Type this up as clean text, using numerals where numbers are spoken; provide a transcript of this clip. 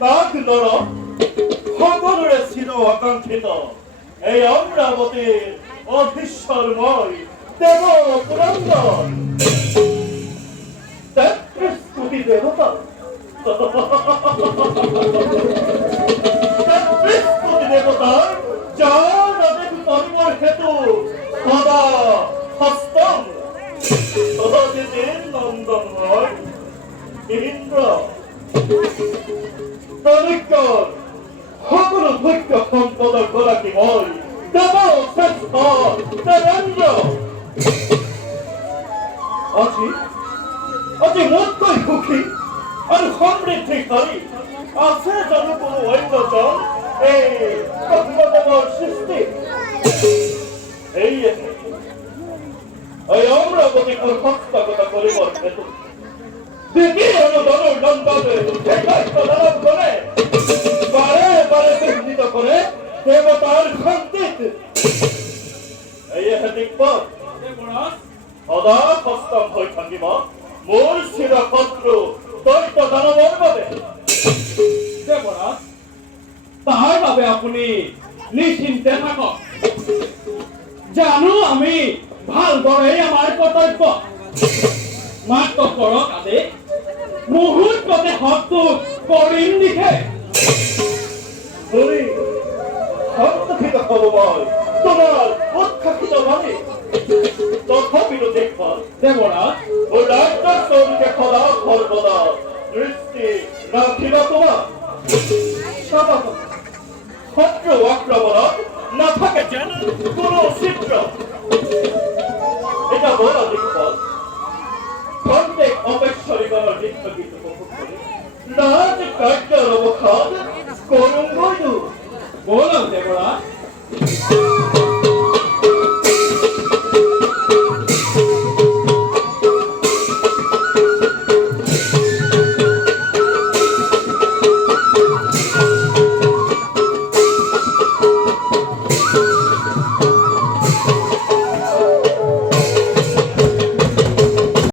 কাক নরম সকলের ছিল আকাঙ্ক্ষিত এই অমরাবতীর অধীশ্বরময় দেব পুরন্দর ৩৩ কোটি দেবতা ৩৩ কোটি দেবতার যার তন্মর হেতু সদা হস্তম সহজিতের নন্দনময় ইন্দ্র তনিকর সকল ভৈক্য সম্পদ গৰাকী মই দেব শ্ৰেষ্ঠ দেবেন্দ্র আজি মোতকৈ সুখী আৰু সমৃদ্ধিশালী আছে জানো কোনো অন্যজন এই ব্ৰহ্মদেৱৰ সৃষ্টি সেয়েহে এই অমৰাৱতীক হস্তগত কৰিবৰ হেতু দ্বিতীয় অনুদানৰ দণ্ডাতে এই দায়িত্ব লাভ কৰে বাৰে বাৰে বিঘ্নিত কৰে দেৱতাৰ শান্তিত সেয়েহে দিগপথ সদা সষ্টম হৈ থাকিব মোৰ চিৰশত্ৰু দৈত্য দানৱৰ বাবে দেৱৰাজ তাৰ বাবে আপুনি নিশ্চিন্তে থাকক জানো আমি ভালদৰে আমাৰ কৰ্তব্য মাত্ৰ কৰক আদেশ মুহূৰ্ততে হকটো কৰিম দিছে সন্তোষিত হব মই তোমাৰ উৎসাহিত ভাবে তথাপিতো দেখুৱাল দেৱৰাজ মোৰ ৰাজ্যৰ চৌদিশে সদা সৰ্বদা দৃষ্টি ৰাখিবা তোমাৰ শত্ৰু আক্ৰমণত নাথাকে যেন কোনো চিত্ৰ এটা বড় দেখুৱাল প্ৰত্যেক অপেক্ষাৰিগণৰ নৃত্য গীত উপভোগ কৰি ৰাজ কাৰ্যৰ অৱসাদ কৰোঁ বলক দেৱৰাজ